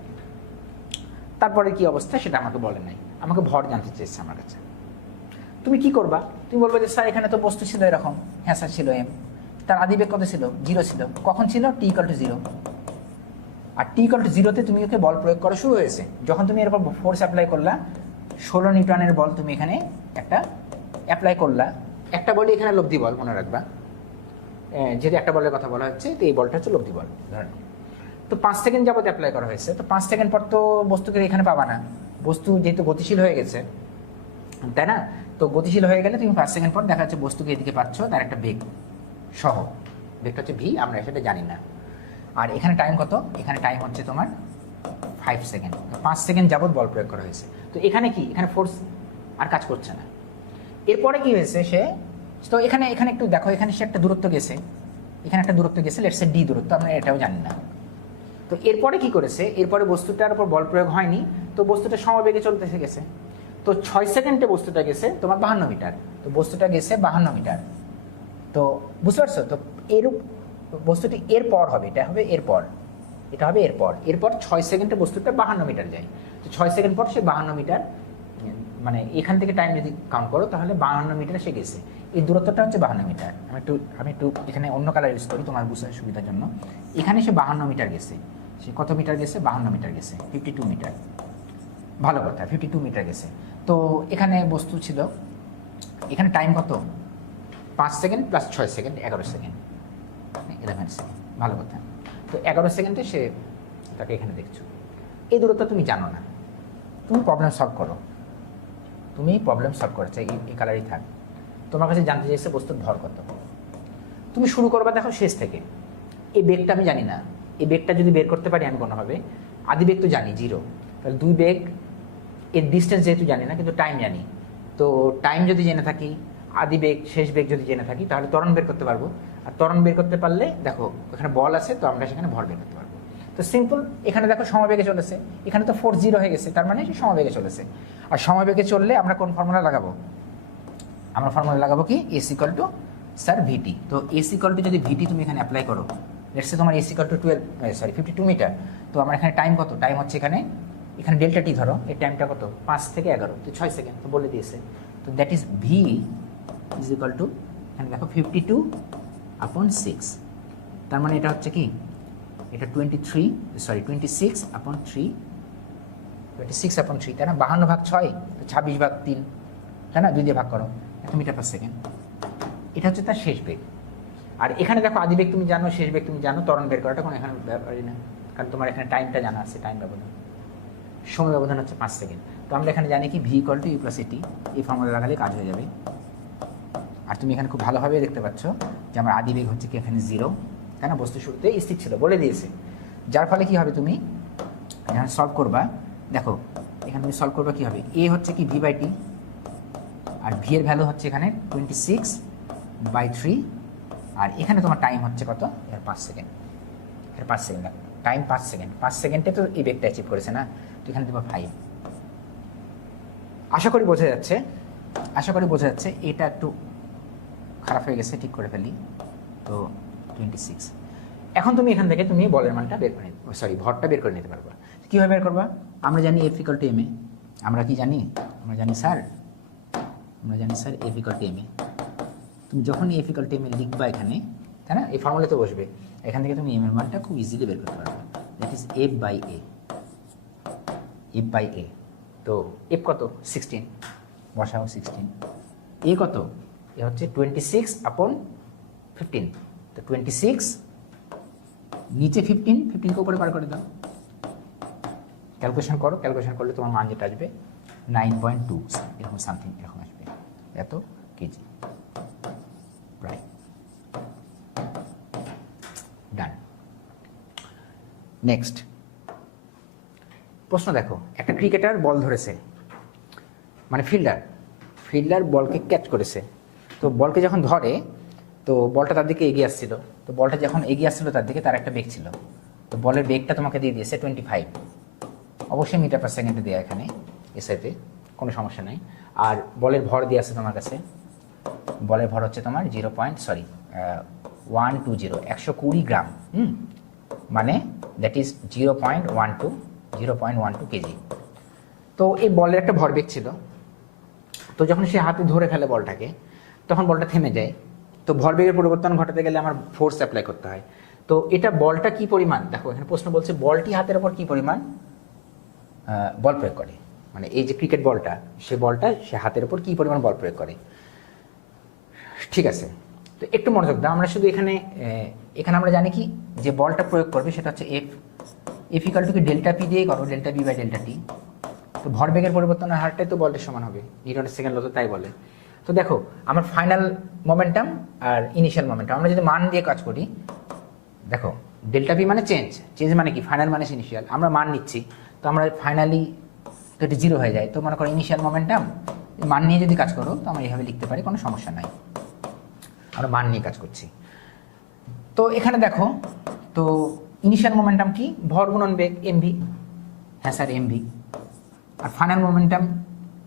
তারপরে কি অবস্থা সেটা আমাকে বলে নাই, আমাকে ভর জানতে চেয়েছে আমার কাছে। তুমি কি করবা, তুমি বলবে যে স্যার এখানে তো বস্তু ছিল এরকম, হ্যাঁ স্যার ছিল এম, তার আদিবেগ কত ছিল, 0 ছিল। কখন ছিল, t=0। আর t=0তে তুমি ওকে বল প্রয়োগ করা শুরু হয়েছে। যখন তুমি এরপর ফোর্স অ্যাপ্লাই করলা, 16 নিউটনের বল তুমি এখানে একটা অ্যাপ্লাই করলা, একটা বলই এখানে লব্ধি বল, মনে রাখবা, যেহেতু একটা বলের কথা বলা হচ্ছে, তো এই বলটা হচ্ছে লব্ধি বল। তো 5 সেকেন্ড যাবত অ্যাপ্লাই করা হয়েছে, তো 5 সেকেন্ড পর তো বস্তুকে এখানে পাবা না, বস্তু যেহেতু গতিশীল হয়ে গেছে, তাই না। তো গতিশীল হয়ে গেলে তুমি 5 সেকেন্ড পর দেখা যাচ্ছে বস্তুকে এদিকে পাচ্ছ, তার একটা বেগ সহ, বেগটা হচ্ছে ভি, আমরা সেটা জানি না। আর এখানে টাইম কত, এখানে টাইম হচ্ছে তোমার 5 সেকেন্ড, 5 সেকেন্ড যাবত বল প্রয়োগ করা হয়েছে। তো এখানে কি, এখানে ফোর্স আর কাজ করছে না। এরপরে কি হয়েছে, সে তো এখানে একটু দেখো, এখানে সে একটা দূরত্ব গেছে, এখানে একটা দূরত্ব গেছে, লেটস সে ডি দূরত্ব, আমরা এটাও জানি না। তো এরপরে কি করেছে, এরপরে বস্তুটার উপর বল প্রয়োগ হয়নি, তো বস্তুটা সমবেগে চলতে গেছে। তো 6 সেকেন্ডে বস্তুটা গেছে তোমার 52 মিটার, তো বস্তুটা গেছে 52 মিটার। তো বুঝতে পারছো, তো এরূপ বস্তুটি এরপর হবে, এটা হবে এরপর, এটা হবে এরপর 6 সেকেন্ডে বস্তুটা 52 মিটার যায়। তো 6 সেকেন্ড পর সে 52 মিটার, মানে এখান থেকে টাইম যদি কাউন্ট করো তাহলে 52 মিটার সে গেছে। এই দূরত্বটা হচ্ছে 52 মিটার। আমি একটু এখানে অন্য কালার ইউজ করি তোমার বুঝার সুবিধার জন্য। এখানে সে 52 মিটার গেছে, সে কত মিটার গেছে, 52 মিটার গেছে, 52 মিটার, ভালো কথা, 52 মিটার গেছে। তো এখানে বস্তু ছিল, এখানে টাইম কত, 5 second plus 6 second, 11 second, 11 second, ভালো কথা। তো 11 সেকেন্ডে সে তাকে এখানে দেখছো। এই দূরত্ব তুমি জানো না, তুমি প্রবলেম সলভ করো, তুমি প্রবলেম সলভ করেছো, এই কালারই থাক। তোমার কাছে জানতে চাইছে বস্তুর ভর কত, তুমি শুরু করবা দেখো শেষ থেকে। এই বেগটা আমি জানি না, এই বেগটা যদি বের করতে পারি আমি কোনোভাবে, আদি বেগ তো জানি 0, তাহলে 2 বেগ, এর ডিস্টেন্স যেহেতু জানি না কিন্তু টাইম জানি, তো টাইম যদি জেনে থাকি, আদি বেগ শেষ বেগ যদি জেনে থাকি, তাহলে ত্বরণ বের করতে পারবো। আর ত্বরণ বের করতে পারলে দেখো এখানে বল আছে, তো আমরা সেখানে ভর বের করতে পারবো। তো সিম্পল, এখানে দেখো সমবেগে চলেছে, এখানে তো ফোর্স 0 হয়ে গেছে, তার মানে সে সমবেগে চলেছে। আর সমবেগে চললে আমরা কোন ফর্মুলা লাগাবো, আমরা ফর্মুলা লাগাবো কি, এস ইকুয়াল টু স্যার ভিটি। তো এস ইকুয়াল টু যদি ভিটি তুমি এখানে অ্যাপ্লাই করো, লেটস সে তোমার এস ইকুয়াল টু 52 মিটার, তো আমার এখানে টাইম কত, টাইম হচ্ছে এখানে ডেল্টা টি ধরো, এই টাইমটা কত, 5 থেকে 11, তো 6 সেকেন্ড, তো বলে দিয়েছে। তো that is V is equal two, এখানে দেখো 52/6, তার মানে এটা হচ্ছে কি, এটা 26/3, 26/3, তাই না, 52/6, তো 26/3, তাই না, 2 দিয়ে ভাগ করো, 1 মিটার পার সেকেন্ড। এটা হচ্ছে তার শেষ বেগ। আর এখানে দেখো আদি বেগ তুমি জানো, শেষ বেগ তুমি জানো, ত্বরণ বের করাটা কোনো এখানে ব্যাপারই না, কারণ তোমার এখানে টাইমটা জানা আছে, টাইম ব্যবধান, সময় ব্যবধান হচ্ছে 5 সেকেন্ড। তো আমরা এখানে জানি কি v equal to u plus at, এই ফর্মুলা লাগালে কাজ হয়ে যাবে। আর তুমি এখানে খুব ভালোভাবে দেখতে পাচ্ছ যে আমার আদি বেগ হচ্ছে কি এখানে 0, তাই না, বস্তু শুরুতে স্থির ছিল, বলে দিয়েছে। যার ফলে কি হবে, তুমি এখানে সলভ করবা, দেখো এখানে তুমি সলভ করবা কি হবে, এ হচ্ছে কি v/t, আর ভি এর ভ্যালু হচ্ছে এখানে 26/3, আর এখানে তোমার টাইম হচ্ছে কত, এর 5 সেকেন্ড, এর 5 সেকেন্ড, টাইম 5 সেকেন্ড, 5 সেকেন্ডে তো এই বেগটা অ্যাচিভ করেছে না, তো এখানে দেবো 5। আশা করি বোঝা যাচ্ছে, এটা একটু খারাপ হয়ে গেছে, ঠিক করে ফেলি। তো 26, এখন তুমি এখান থেকে তুমি বলের মানটা বের করে ভরটা বের করে নিতে পারবা। কীভাবে বের করবা, আমরা জানি F equal to M A, আমরা কি জানি, আমরা জানি স্যার আমরা জানি sir F equal to M A. তুমি যখনই F equal to M A লিখবা এখানে, তাই না, এই ফর্মুলাতে বসবে, এখান থেকে তুমি এম এর মানটা খুব ইজিলি বের করতে পারবে। That is F by A, F by A. তো এফ কত? 16, বসাও 16। এ কত? এ হচ্ছে 26/15। তো 26 নিচে 15, 15কে উপরে পার করে দাও, ক্যালকুলেশন করো, ক্যালকুলেশন করলে তোমার মান যেটা আসবে 9.2 এরকম সামথিং এরকম আসবে, এত কেজি প্রায়। ডান। নেক্সট প্রশ্ন দেখো, একটা ক্রিকেটার বল ধরেছে, মানে ফিল্ডার বলকে ক্যাচ করেছে। তো বলকে যখন ধরে, তো বলটা তার দিকে এগিয়ে আসছিল, তো বলটা যখন এগিয়ে আসছিল তার দিকে, তার একটা বেগ ছিল। তো বলের বেগটা তোমাকে দিয়ে দিয়েছে 25, অবশ্যই মিটার পার সেকেন্ডে দেওয়া এখানে এসআইতে, কোনো সমস্যা নেই। আর বলের ভর দিয়ে আছে তোমার কাছে, বলের ভর হচ্ছে তোমার 120 গ্রাম, মানে দ্যাট ইজ 0.12 কেজি। তো এই বলের একটা ভরবেগ ছিল, তো যখন সে হাতে ধরে ফেলে বলটাকে, তখন বলটা থেমে যায়। তো ভরবেগের পরিবর্তন ঘটাতে গেলে আমার ফোর্স অ্যাপ্লাই করতে হয়। তো এটা বলটা কি পরিমাণ, দেখো এখানে প্রশ্ন বলছে বলটি হাতের ওপর কি পরিমাণ বল প্রয়োগ করে, মানে এই যে ক্রিকেট বলটা, সে হাতের ওপর কি পরিমাণ বল প্রয়োগ করে। ঠিক আছে, তো একটু মনোযোগ দাও। আমরা শুধু এখানে আমরা জানি কি যে বলটা প্রয়োগ করবে সেটা হচ্ছে এফ ইকুয়াল টু কি ডেল্টা পি দিয়ে করো, ডেল্টা পি বাই ডেল্টা টি। তো ভরবেগের পরিবর্তনের হারটাই তো বলটার সমান হবে, নিউটনের সেকেন্ড ল তো তাই বলে। তো দেখো আমার ফাইনাল মোমেন্টাম আর ইনিশিয়াল মোমেন্টাম আমরা যদি মান দিয়ে কাজ করি, দেখো ডেল্টা পি মানে চেঞ্জ মানে কি, ফাইনাল মানে ইনিশিয়াল, আমরা মান নিচ্ছি, তো আমরা ফাইনালি তো এটা 0 হয়ে যায়। তো মনে করো ইনিশিয়াল মোমেন্টাম মান নিয়ে যদি কাজ করো, তো আমরা এইভাবে লিখতে পারি, কোনো সমস্যা নাই, আমরা মান নিয়ে কাজ করছি। তো এখানে দেখো, তো ইনিশিয়াল মোমেন্টাম কি, ভর গুণন বেগ এমভি, হ্যাঁ স্যার এমভি। আর ফাইনাল মোমেন্টাম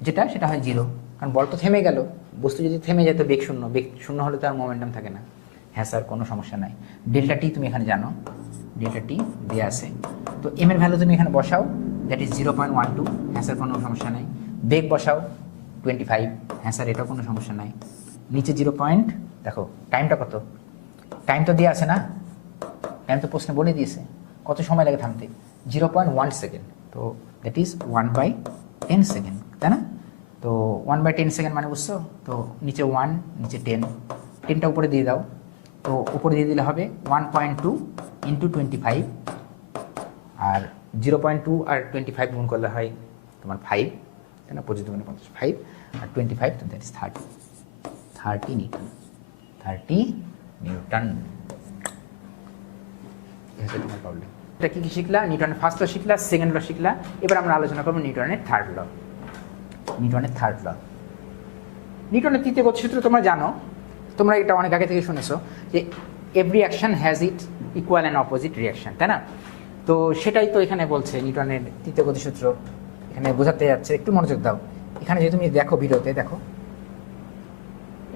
যেটা, সেটা হয় 0, কারণ বল তো থেমে গেল, বস্তু যদি থেমে যায় তো বেগ শূন্য হলে তো আর মোমেন্টাম থাকে না। হ্যাঁ স্যার কোনো সমস্যা নাই। ডেল্টা টি তুমি এখানে জানো, ডেল্টা টি দেওয়া আছে, তো এম এর ভ্যালু তুমি এখানে বসাও, দ্যাট ইজ 0.12, হ্যাঁ স্যার কোনো সমস্যা নাই। বেগ বসাও 25, হ্যাঁ স্যার এটাও কোনো সমস্যা নাই। নিচে 0 পয়েন্ট, দেখো টাইমটা কত, টাইম তো দেওয়া আছে না, টাইম তো প্রশ্নে বলে দিয়েছে কত সময় লাগে থামতে, 0.1 সেকেন্ড। তো দ্যাট ইজ 1/10 সেকেন্ড, তাই না? তো 1/10 সেকেন্ড মানে বুঝছো? তো নিচে 1, নিচে 10, 10টা উপরে দিয়ে দাও, তো উপরে দিয়ে দিলে হবে 1.2 ইন্টু 25, আর 0.2 আর 25 গুণ করলে হয় তোমার 5, তাই না? 25 × 50, 5 আর 25, তো দ্যাট ইজ 30 নিউটন, 30 নিউটন। এটা তোমার প্রবলেম। এটা কি শিখলা? নিউটনের ফার্স্ট ল শিখলা, সেকেন্ড ল শিখলা। এবার আমরা আলোচনা করবো নিউটনের থার্ড ল। নিউটনের তৃতীয় গতিসূত্র তোমরা জানো, তোমরা এটা অনেক আগে থেকে শুনেছো যে every action has it equal and opposite reaction, তাই না? তো সেটাই তো এখানে বলছে নিউটনের তৃতীয় গতিসূত্র, এখানে বোঝাতে যাচ্ছে। একটু মনোযোগ দাও, এখানে যে তুমি দেখো ভিডিওতে, দেখো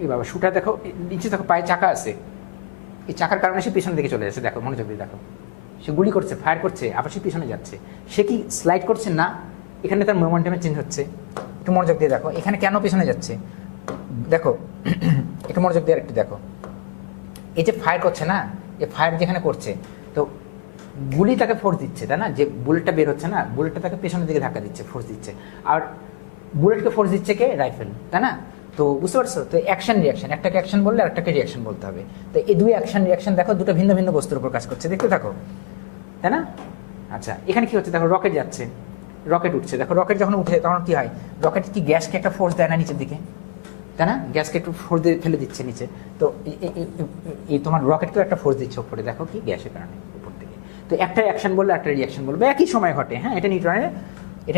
এই বাবা শুটা দেখো, নিচে দেখো পায়ে চাকা আছে, এই চাকার কারণে সে পিছনের দিকে চলে যাচ্ছে। দেখো মনোযোগ দিয়ে দেখো, সে গুলি করছে, ফায়ার করছে, আবার সে পিছনে যাচ্ছে। সে কি স্লাইড করছে না, এখানে তার মোমেন্টামে চেঞ্জ হচ্ছে। একটু মনোযোগ দিয়ে দেখো এখানে কেন পিছনে যাচ্ছে, দেখো একটু মনোযোগ দিয়ে একটু দেখো, এই যে ফায়ার করছে না, এই ফায়ার যেখানে করছে, তো গুলি তাকে ফোর্স দিচ্ছে, তাই না? যে বুলেটটা বের হচ্ছে না, বুলেটটা তাকে পেছনের দিকে ধাক্কা দিচ্ছে, ফোর্স দিচ্ছে। আর বুলেটকে ফোর্স দিচ্ছে কে? রাইফেল, তাই না? তো বুঝতে পারছো? তো অ্যাকশন রিয়াকশন, একটাকে অ্যাকশন বললে আরেকটাকে রিয়াকশন বলতে হবে। তো এই দুই অ্যাকশন রিয়াকশন দেখো, দুটো ভিন্ন ভিন্ন বস্তুর উপর কাজ করছে, দেখতে থাকো, তাই না? আচ্ছা, এখানে কি হচ্ছে দেখো, রকেট যাচ্ছে, রকেট উঠছে, দেখো রকেট যখন উঠে তখন কি হয়, রকেট কি গ্যাসকে একটা ফোর্স দেয় না নিচের দিকে, তাই না? গ্যাসকে একটু ফোর্স দিয়ে ফেলে দিচ্ছে নিচে। তো এই তোমার রকেটকেও একটা ফোর্স দিচ্ছে উপরে, দেখো কি গ্যাসের কারণে উপর থেকে। তো একটা অ্যাকশন বললে একটা রিয়াকশন বলবে, একই সময় ঘটে। হ্যাঁ, এটা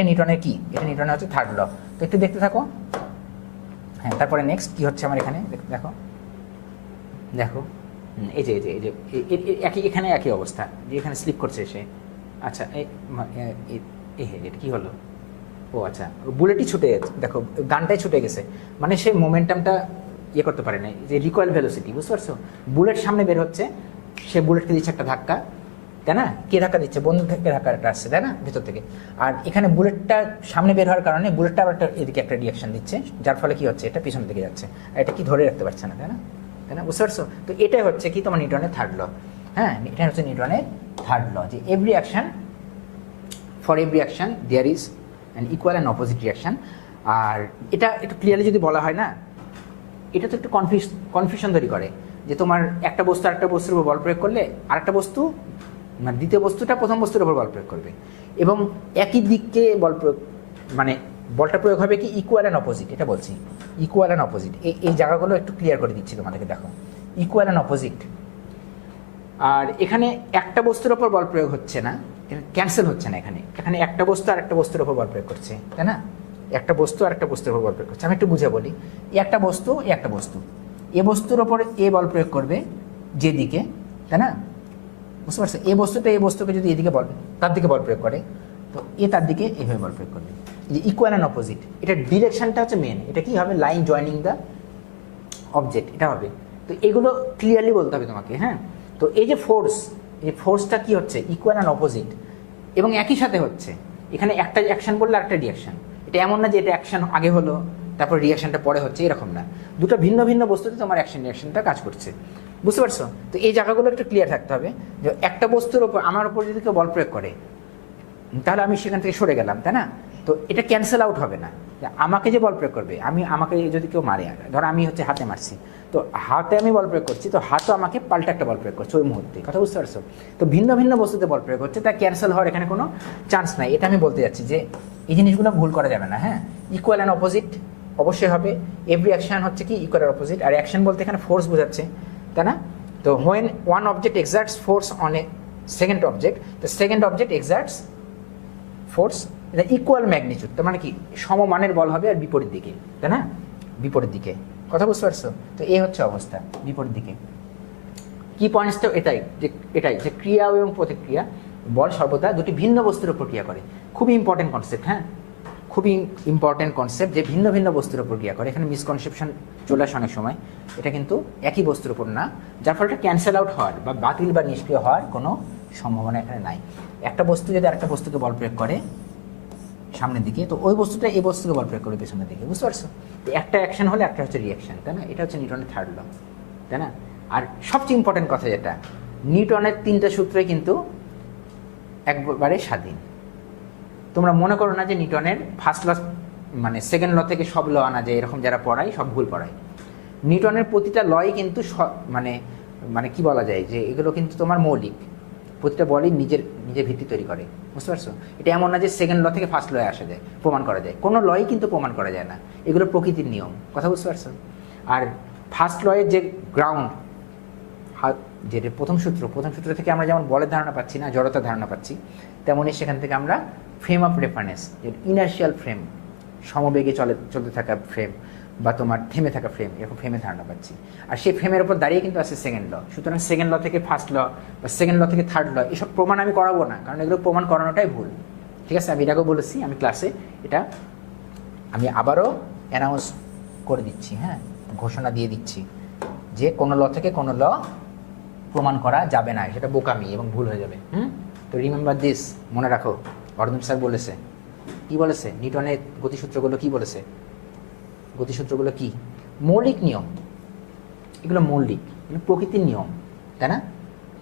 নিউটনের কি, এটা নিউটনের হচ্ছে থার্ড ল। তো একটু দেখতে থাকো। হ্যাঁ, তারপরে নেক্সট কি হচ্ছে আমার এখানে দেখো, দেখো এই যে একই, এখানে একই অবস্থা, যে এখানে স্লিপ করছে সে। আচ্ছা, এটা কি হলো? ও আচ্ছা, বুলেটই ছুটে গেছে, দেখো গানটাই ছুটে গেছে, মানে সে মোমেন্টামটা ইয়ে করতে পারে না, যে রিকয়েল ভেলোসিটি, বুঝতে পারছো? বুলেট সামনে বের হচ্ছে, সে বুলেটকে দিচ্ছে একটা ধাক্কা, তাই না? কে ধাক্কা দিচ্ছে? বন্দুক থেকে ধাক্কাটা আসছে, তাই না, ভেতর থেকে। আর এখানে বুলেটটা সামনে বের হওয়ার কারণে বুলেটটা আবার এদিকে একটা রিয়াকশন দিচ্ছে, যার ফলে কি হচ্ছে, এটা পিছন দিকে যাচ্ছে, আর এটা কি ধরে রাখতে পারছে না, তাই না? তাই না, বুঝতে পারছো? তো এটাই হচ্ছে কি তোমার নিউটনের থার্ড ল। হ্যাঁ, এটা হচ্ছে নিউটনের থার্ড ল, যে every action, for every action there is an equal and opposite reaction. আর এটা একটু ক্লিয়ারলি যদি বলা হয় না, এটা তো একটু কনফিউশন তৈরি করে, যে তোমার একটা বস্তু আরেকটা বস্তুর উপর বল প্রয়োগ করলে আরেকটা বস্তু, মানে দ্বিতীয় বস্তুটা প্রথম বস্তুর উপর বল প্রয়োগ করবে, এবং একই দিককে বল প্রয়োগ, মানে বলটা প্রয়োগ হবে কি ইকুয়াল অ্যান্ড অপোজিট, এটা বলছি ইকুয়াল অ্যান্ড অপোজিট। এই জায়গাগুলো একটু ক্লিয়ার করে দিচ্ছি তোমাদেরকে, দেখো ইকুয়াল অ্যান্ড অপোজিট। আর এখানে একটা বস্তুর ওপর বল প্রয়োগ হচ্ছে না, ক্যান্সেল হচ্ছে না, এখানে একটা বস্তু আর একটা বস্তুর ওপর বল প্রয়োগ করছে, তাই না? একটা বস্তু আর একটা বস্তুর উপর বল প্রয়োগ করছে। আমি একটু বুঝে বলি, একটা বস্তু একটা বস্তু, এ বস্তুর ওপর এ বল প্রয়োগ করবে যেদিকে, তাই না, বুঝতে পারছো? এই বস্তুটা এই বস্তুকে যদি এদিকে বল, তার দিকে বল প্রয়োগ করে, তো এ তার দিকে এইভাবে বল প্রয়োগ করবে। যে ইকুয়াল অ্যান্ড অপোজিট, এটা ডিরেকশনটা হচ্ছে মেন, এটা কি হবে, লাইন জয়নিং দ্য অবজেক্ট, এটা হবে। তো এগুলো ক্লিয়ারলি বলতে হবে তোমাকে। হ্যাঁ, তো এই যে ফোর্স, এই ফোর্সটা কি হচ্ছে, ইকুয়াল অ্যান্ড অপোজিট, এবং একই সাথে হচ্ছে। এখানে একটা অ্যাকশন বললে আরেকটা রিয়াকশন, এটা এমন না যে এটা অ্যাকশন আগে হলো তারপর রিয়াকশনটা পরে হচ্ছে, এরকম না। দুটো ভিন্ন ভিন্ন বস্তুতে তোমার অ্যাকশন রিয়াকশনটা কাজ করছে, বুঝতে পারছো? তো এই জায়গাগুলো একটু ক্লিয়ার থাকতে হবে, যে একটা বস্তুর ওপর, আমার ওপর যদি কেউ বল প্রয়োগ করে, তাহলে আমি সেখান থেকে সরে গেলাম, তাই না? তো এটা ক্যান্সেল আউট হবে না, আমাকে যে বল প্রয়োগ করবে, আমাকে যদি কেউ মারে, ধরো আমি হচ্ছে হাতে মারছি, তো হাতে আমি বল প্রয়োগ করছি, তো হাতও আমাকে পাল্টা একটা বল প্রয়োগ করছে ওই মুহূর্তে, কথা বুঝতে পারছো? তো ভিন্ন ভিন্ন বস্তুতে বল প্রয়োগ হচ্ছে, তা ক্যান্সেল হওয়ার এখানে কোনো চান্স নাই। এটা আমি বলতে যাচ্ছি যে এই জিনিসগুলো ভুল করা যাবে না। হ্যাঁ, ইকুয়াল অ্যান্ড অপোজিট অবশ্যই হবে। এভরি অ্যাকশন হচ্ছে কি ইকুয়াল অ্যান্ড অপোজিট, আর অ্যাকশন বলতে এখানে ফোর্স বোঝাচ্ছে, তাই না? তো when one object exerts force on a second object, the second object exerts force, এটা ইকুয়াল ম্যাগনিটিউড, তার মানে কি সমমানের বল হবে, আর বিপরীত দিকে, তাই না, বিপরীত দিকে, কথা বুঝতে পারছো? তো এই হচ্ছে অবস্থা, বিপরীত দিকে। কি পয়েন্টসটা এটাই যে ক্রিয়া এবং প্রতিক্রিয়া, বল সর্বদা দুটি ভিন্ন বস্তুর উপর ক্রিয়া করে। খুবই ইম্পর্টেন্ট কনসেপ্ট, হ্যাঁ, খুবই ইম্পর্টেন্ট কনসেপ্ট, যে ভিন্ন ভিন্ন বস্তুর উপর ক্রিয়া করে। এখানে মিসকনসেপশন চলে আসে অনেক সময়, এটা কিন্তু একই বস্তুর উপর না, যার ফলে এটা ক্যান্সেল আউট হওয়ার বা বাতিল বা নিষ্ক্রিয় হওয়ার কোনো সম্ভাবনা এখানে নাই। একটা বস্তু যদি আরেকটা বস্তুকে বল প্রয়োগ করে সামনের দিকে, তো ওই বস্তুটা এই বস্তুকে বল প্রয়োগ করবে পেছনের দিকে, বুঝতে পারছো? তো একটা অ্যাকশন হলে একটা হচ্ছে রিয়াকশন, তাই না? এটা হচ্ছে নিউটনের থার্ড ল, তাই না? আর সবচেয়ে ইম্পর্টেন্ট কথা যেটা, নিউটনের তিনটা সূত্রই কিন্তু একবারে স্বাধীন। তোমরা মনে করো না যে নিউটনের ফার্স্ট ল মানে সেকেন্ড ল থেকে সব ল আনা যায়, এরকম যারা পড়ায় সব ভুল পড়ায়। নিউটনের প্রতিটা লই কিন্তু মানে মানে কি বলা যায়, যে এগুলো কিন্তু তোমার মৌলিক, প্রতিটা বলই নিজের ভিত্তি তৈরি করে, বুঝতে পারছো? এটা এমন না যে সেকেন্ড ল থেকে ফার্স্ট লয়ে আসা যায়, প্রমাণ করা যায়, কোনো লই কিন্তু প্রমাণ করা যায় না, এগুলো প্রকৃতির নিয়ম, কথা বুঝতে পারছো? আর ফার্স্ট লয়ের যে গ্রাউন্ড, যেটা প্রথম সূত্র থেকে আমরা যেমন বলের ধারণা পাচ্ছি না, জড়তার ধারণা পাচ্ছি, তেমনই সেখান থেকে আমরা ফ্রেম অফ রেফারেন্স, যে ইনার্শিয়াল ফ্রেম, সমবেগে চলতে থাকা ফ্রেম, বা তোমার থেমে থাকা ফ্রেম, এরকম ফ্রেমের ধারণা পাচ্ছি। আর সেই ফ্রেমের উপর দাঁড়িয়ে কিন্তু আছে সেকেন্ড ল। সুতরাং সেকেন্ড ল থেকে ফার্স্ট ল বা সেকেন্ড ল থেকে থার্ড ল, এসব প্রমাণ আমি করাবো না, কারণ এগুলো প্রমাণ করানোটাই ভুল, ঠিক আছে? আমি এটাকেও বলেছি, আমি ক্লাসে এটা আমি আবারও অ্যানাউন্স করে দিচ্ছি, হ্যাঁ, ঘোষণা দিয়ে দিচ্ছি, যে কোনো ল থেকে কোনো ল প্রমাণ করা যাবে না, সেটা বোকামি এবং ভুল হয়ে যাবে। তো রিমেম্বার দিস, মনে রাখো, অর্জুন স্যার বলেছে, কি বলেছে, নিউটনের গতিসূত্রগুলো কি বলেছে, গতিসূত্রগুলো কি মৌলিক নিয়ম, এগুলো মৌলিক, এগুলো প্রকৃতির নিয়ম, তাই না?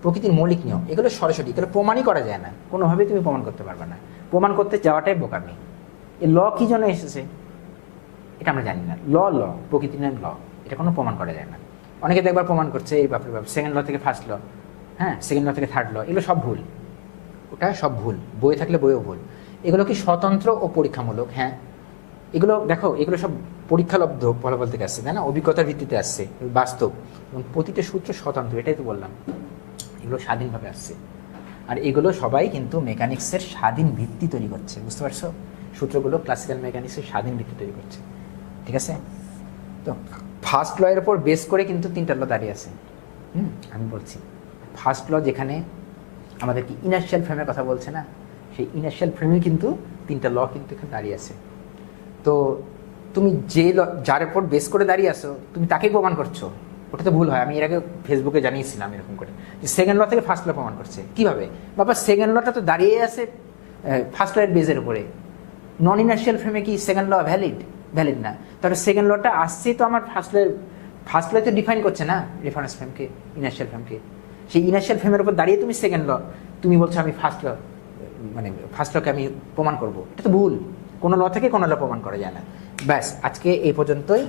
প্রকৃতির মৌলিক নিয়ম, এগুলো সরাসরি, এগুলো প্রমাণই করা যায় না, কোনোভাবেই তুমি প্রমাণ করতে পারবে না, প্রমাণ করতে যাওয়াটাই বোকামি। এই ল কী জন্য এসেছে এটা আমরা জানি না, ল প্রকৃতির নাম ল, এটা কোনো প্রমাণ করা যায় না। অনেকে দেখবার প্রমাণ করছে এই ব্যাপারে, সেকেন্ড ল থেকে ফার্স্ট ল, হ্যাঁ, সেকেন্ড ল থেকে থার্ড ল, এগুলো সব ভুল, ওটা সব ভুল, বই থাকলে বইও ভুল। এগুলো কি স্বতন্ত্র ও পরীক্ষামূলক? হ্যাঁ, এগুলো দেখো, এগুলো সব পরীক্ষালব্ধ ফলাফল থেকে আসছে, তাই না, অভিজ্ঞতার ভিত্তিতে আসছে, বাস্তব, এবং প্রতিটা সূত্র স্বতন্ত্র, এটাই তো বললাম, এগুলো স্বাধীনভাবে আসছে। আর এগুলো সবাই কিন্তু মেকানিক্সের স্বাধীন ভিত্তি তৈরি করছে, বুঝতে পারছো? সূত্রগুলো ক্লাসিক্যাল মেকানিক্সের স্বাধীন ভিত্তি তৈরি করছে, ঠিক আছে? তো ফার্স্ট ল এর উপর বেস করে কিন্তু তিনটা ল দাঁড়িয়ে আছে। আমি বলছি ফার্স্ট ল যেখানে আমাদের কি ইনার্শিয়াল ফ্রেমের কথা বলছে না, সেই ইনার্শিয়াল ফ্রেমে কিন্তু তিনটা ল কিন্তু এখানে দাঁড়িয়ে আছে। তো তুমি যার উপর বেস করে দাঁড়িয়ে আসো, তুমি তাকেই প্রমাণ করছো, ওটা তো ভুল হয়। আমি এর আগে ফেসবুকে জানিয়েছিলাম এরকম করে, যে সেকেন্ড ল থেকে ফার্স্ট ল প্রমাণ করছে। কিভাবে বাবা? সেকেন্ড লটা তো দাঁড়িয়ে আছে ফার্স্ট ল এর বেজের উপরে। নন ইনার্শিয়াল ফ্রেমে কি সেকেন্ড ল ভ্যালিড না? তাহলে সেকেন্ড লটা আসছে তো আমার ফার্স্ট ল তো ডিফাইন করছে না রেফারেন্স ফ্রেমকে, ইনার্শিয়াল ফ্রেমকে। সেই ইনার্শিয়াল ফ্রেমের উপর দাঁড়িয়ে তুমি সেকেন্ড ল, তুমি বলছো আমি ফার্স্ট ল, মানে ফার্স্ট লকে আমি প্রমাণ করবো। এটা তো ভুল। কোনো ল থেকে কোনো ল প্রমাণ করা যায় না। ব্যাস, আজকে এই পর্যন্তই।